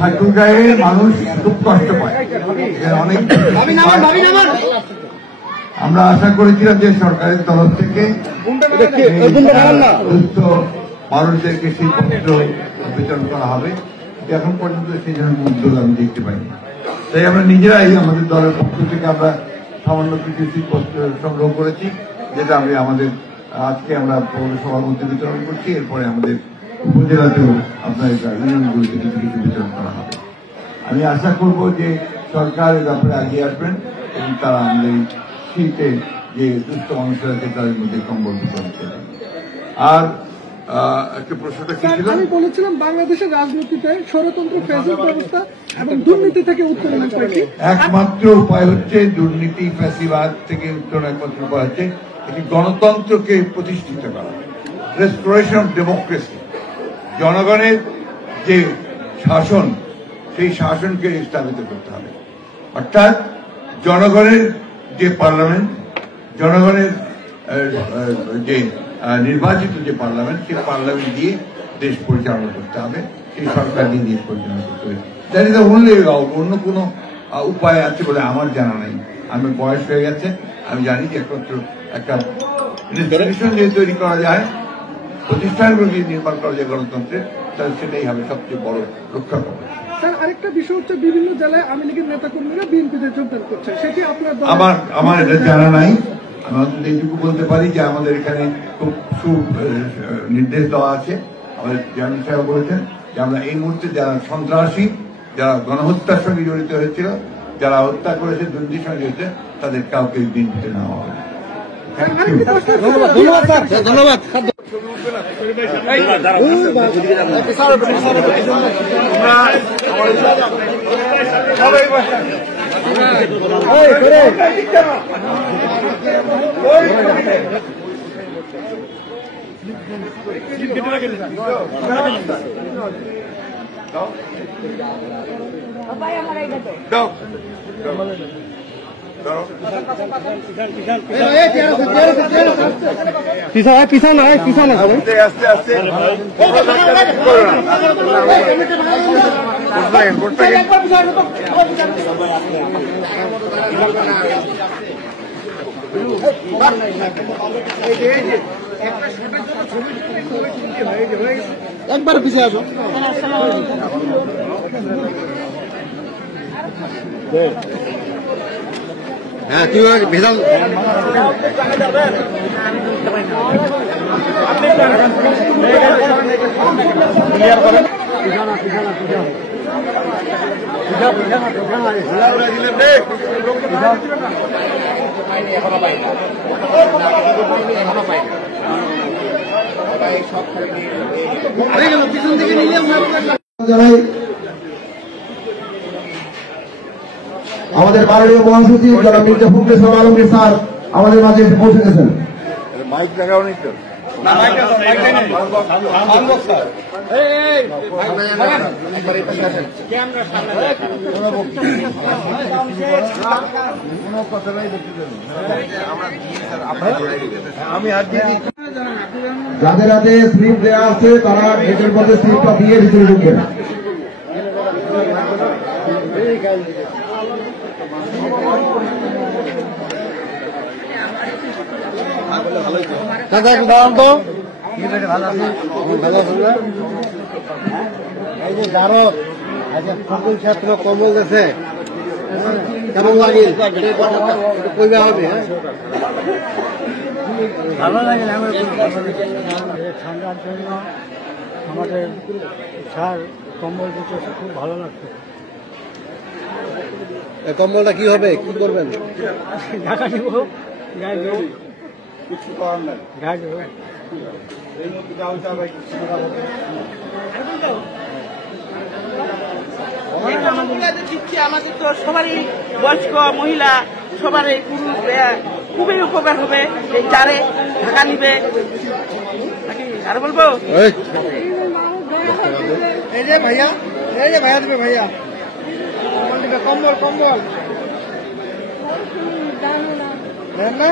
ঠাকুরগাঁয়ে মানুষ খুব কষ্ট পায়, অনেক। আমরা আশা করেছিলাম যে সরকারের তরফ থেকে দুস্থ মানুষদেরকে শীতবস্ত্র বিতরণ করা হবে, এখন পর্যন্ত সেই জন্য উদ্যোগ আমি দেখতে পাইনি। তাই আমরা নিজেরাই আমাদের দলের পক্ষ থেকে আমরা সামান্য কিছু শীতবস্ত্র সংগ্রহ করেছি, যেটা আমি আজকে আমরা পৌরসভার মধ্যে বিতরণ করছি। এরপরে আমাদের উপজেলাতেও আপনার ইউনিয়নগুলিতে কিছু কিছু বিতরণ করা হবে। আমি আশা করব যে সরকার এ ব্যাপারে আগিয়ে আসবেন এবং তারা আমাদের শীতে যে দুস্থ মানুষের আছে তাদের মধ্যে কম্বল বিতরণ করবেন। আর একটা প্রশ্নটা কি ছিল? আমি বলেছিলাম বাংলাদেশের রাজনীতিতে ষড়যন্ত্র, ফ্যাসিস্ট ব্যবস্থা এবং দুর্নীতি থেকে উত্তরণ একমাত্র উপায় হচ্ছে দুর্নীতি, ফ্যাসিবাদ থেকে উত্তরণ একমাত্র উপায় হচ্ছে একটি গণতন্ত্রকে প্রতিষ্ঠিত করা, রেস্টোরেশন অফ ডেমোক্রেসি। জনগণের যে শাসন, সেই শাসনকে স্থাপিত করতে হবে। অর্থাৎ জনগণের যে পার্লামেন্ট, জনগণের যে নির্বাচিত যে পার্লামেন্ট, সেই পার্লামেন্ট দিয়ে দেশ পরিচালনা করতে হবে, সেই সরকার দিয়ে দেশ পরিচালনা করতে হবে। That is the only out. অন্য কোনো উপায় আছে বলে আমার জানা নাই। আমার বয়স হয়ে গেছে, আমি জানি যে একমাত্র একটা ইনস্টিটিউশন যদি তৈরি করা যায়, প্রতিষ্ঠানগুলো যদি নির্মাণ করা যায় গণতন্ত্রের, তাহলে সেটাই হবে সবচেয়ে বড় রক্ষা কবচ। আরেকটা বিষয় হচ্ছে বিভিন্ন জেলায় আওয়ামী লীগের নেতাকর্মীরা বিএনপিতে যোগদান করছে, সেটি আপনার আমার এটা জানা নাই। আমি অন্তত এইটুকু বলতে পারি যে আমাদের এখানে খুব নির্দেশ দেওয়া আছে। আমাদের চেয়ারম্যান সাহেব বলেছেন যে আমরা এই মুহূর্তে যারা সন্ত্রাসী, যারা গণহত্যার সঙ্গে জড়িত হয়েছিল, যারা হত্যা করেছে, দুর্নীতির সঙ্গে জড়িত, তাদের কাউকে বিএনপিতে নেওয়া হবে। ধন্যবাদ। পিছানো আস্তে আস্তে একবার পিছিয়ে আসো। হ্যাঁ, তুই ভেজাল আমাদের মাননীয় মহাসচিব যারা মির্জা ফখরুল আলমগীর স্যার আমাদের মাঝে এসে পৌঁছে গেছেন। মাইক লাগাও নি তো? যাদের হাতে স্লিপ দেওয়া আছে তারা গেটের মধ্যে স্লিপটা দিয়ে ভিতরে ঢুকবেন। এই যে জারদ সকল ছাত্র কমল গেছে, কেমন লাগে কইবা হবে? ভালো লাগে ঠান্ডার জন্য আমাদের সার কম্বল দিতে খুব ভালো লাগছে। কম্বলটা কি হবে, কি করবেন? ঢাকা দিব, গায়ে দেব, কিছু করার নাই, গায়ে দেব। আমাদের তো সবারই বয়স্ক মহিলা, সবারই পুরুষ খুবই উপকার হবে। এই চারে ঢাকা নিবে নাকি আর বলবো? এই যে ভাইয়া দেবে, ভাইয়া কম্বল দেন না।